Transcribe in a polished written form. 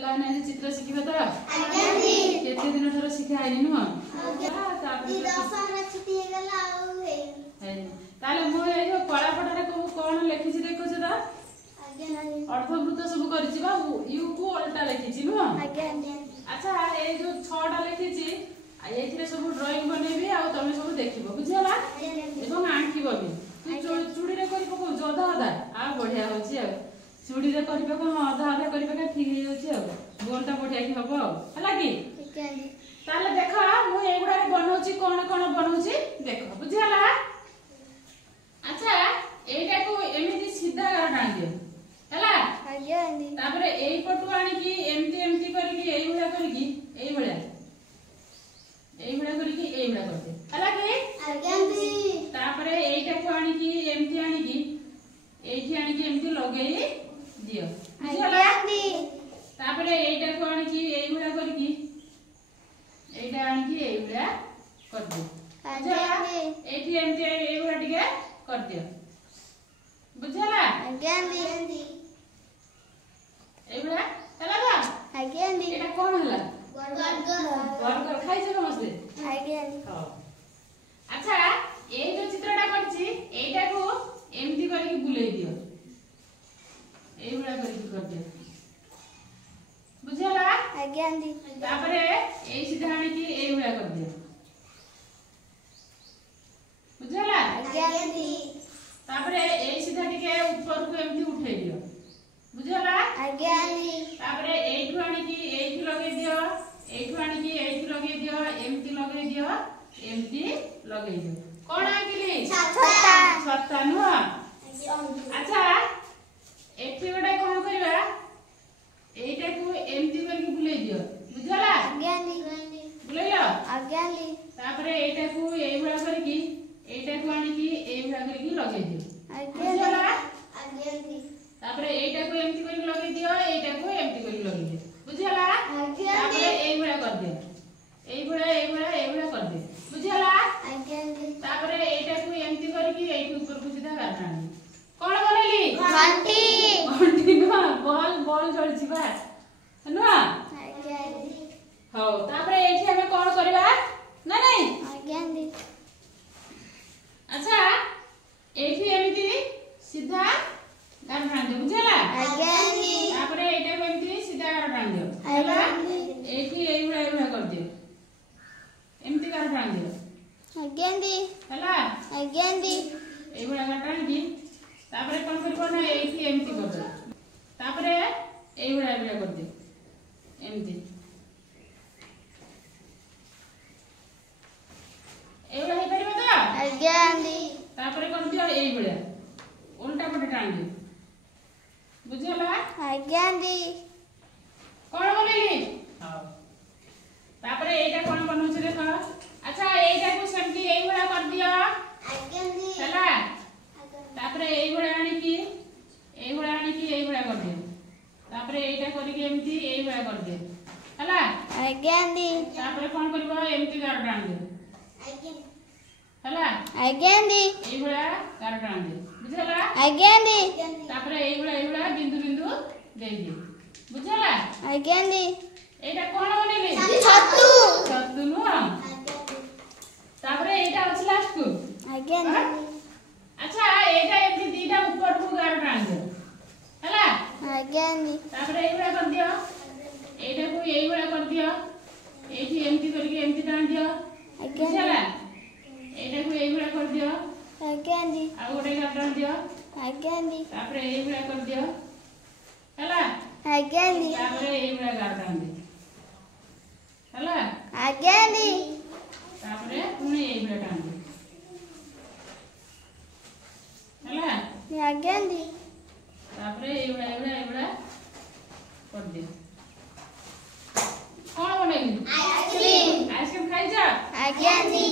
पिलाने आज चित्र शिखिबे तो आज्ञा जी केते दिन थरो शिखाइनी नु आज्ञा तापर 10 रे छुट्टी हे गेला हे ताले मो ए जो कला पटारे को कोन लिखि छि देखो छ ता आज्ञा नहीं अर्थवृत्त सब करि छि बा यू को उल्टा लिखि छि नु आज्ञा अच्छा ए जो 6 टा लिखि छि एथिरे सब ड्राइंग बनेबी आ तमे सब देखिबो बुझियला एवं आंकिबो भी तू चूड़ी रे करि पको जोधा आधा आ बढ़िया होछि आ चूड़ी रे करि पको आधा आधा करि पका ठीक हे होछि आ गोलटा बढ़िया की हबो हला की ठीक है ताले देखा मु एगुडा रे बनौछि कोन कोन बनौछि देखो बुझियला अच्छा एटा को एमिति सीधा डाल दियो हला आज्ञा आंदी तापरे एई पटु आनी की एमती एमती करि की एई भला करि की एई भला करके एइबडा करते हला के आज्ञा दी तापरे एइटा को आनी की एमती आनी की एठी आनी की एमती लगेई दियो आज्ञा दी तापरे एइटा को आनी की एइबडा करके एइटा आनी की एइबडा कर दे आज्ञा दी एठी एमती एइबडा टिके कर दियो बुझला आज्ञा दी एइबडा हला का आज्ञा दी एटा कोन हला बर्गर खाइ छ नमस्ते आज्ञा हां अच्छा ए जो चित्रटा करछि एटा को एमती करके बुलेई दियो एई बडा करके कर दियो बुझला आज्ञा दी तापरे एई सीधा आनी की एई बडा कर दियो बुझला आज्ञा दी तापरे एई सीधा टिके ऊपर को एमती उठै दियो बुझला आज्ञा दी तापरे एठु आनी की एठु लगे दियो एठु आनी की एठु लगे दियो एमती लगे दियो एमती लगे दियो कोन आकिली छत्ता छत्ता नु अच्छा एठी गोडा कोन करबा एटा को एमती करके बुले दियो बुझला आज्ञा दी बुलेलो आज्ञा दी तापरे एटा को एई बडा करके एटा को आनी की एई बडा करके लगे दियो बुझला आज्ञा दी तापरे एटा को एमती करके लगे दियो एटा को एमती करके लगे दियो बुझला आज्ञा दी तापरे एई बडा कर दियो एई बडा कर दे बुझला आज्ञा दी तापरे एटा को एमती करके एठी ऊपर को सीधा काटना कोन बनैली घंटी ना बॉल जळछि बा नु आज्ञा दी हो तापरे एठी हमें कोन करबा ना नहीं आज्ञा दी अच्छा एठी एमिति सीधा काटना दे बुझला आज्ञा दी तापरे एटा को एमिति सीधा काटना दे हला एठी एई बडा कर दियो एमती काटना दियो आज्ञा दी हला आज्ञा दी एई बडा काटना दी तापरे कोन करबो ना एठी एमती कर दे तापरे एई बडा कर दे एमती एई बडा हे परिबो तो आज्ञा दी तापरे कोन दियो एई बडा उल्टा पटे टाण दे बुझला आज्ञा दी कोन बोलेली हां तापरे एटा कोन बनउ छ देखो अच्छा एटा को सेमती एई बडा कर दियो आज्ञा दी हला तापरे एई बडा आनी की एई बडा कर दियो तापरे एटा करी के एमती एई बडा कर दियो हला आज्ञा दी तापरे कोन करबो एमती गार डाण दियो आज्ञा हला आज्ञा दी एई बडा गार डाण दियो बुझला आज्ञा दी तापरे एई बडा बिंदु बिंदु दे दियो बुझला आज्ञा दी एटा कोन बनेली छत्तू नु तापरे एटा अछि लास्ट को आज्ञा दी अच्छा एटा एमती दीटा ऊपर को गार डाल दे हला आज्ञा दी तापरे एई बडा कर दियो एटा को एई बडा कर दियो एठी एमती करके एमती डाल दियो आज्ञा बुझला एटा को एई बडा कर दियो आज्ञा दी आ गोटे गार डाल दियो आज्ञा दी तापरे एई बडा कर दियो हला आज्ञा दी तापरे एई बडा गार डाल दे हला आज्ञा दी तापरे पुणी एई बडा डाल दे हला आज्ञा दी तापरे एई बडा कर दे कोन बनेली आइसक्रीम खाइ जा आज्ञा दी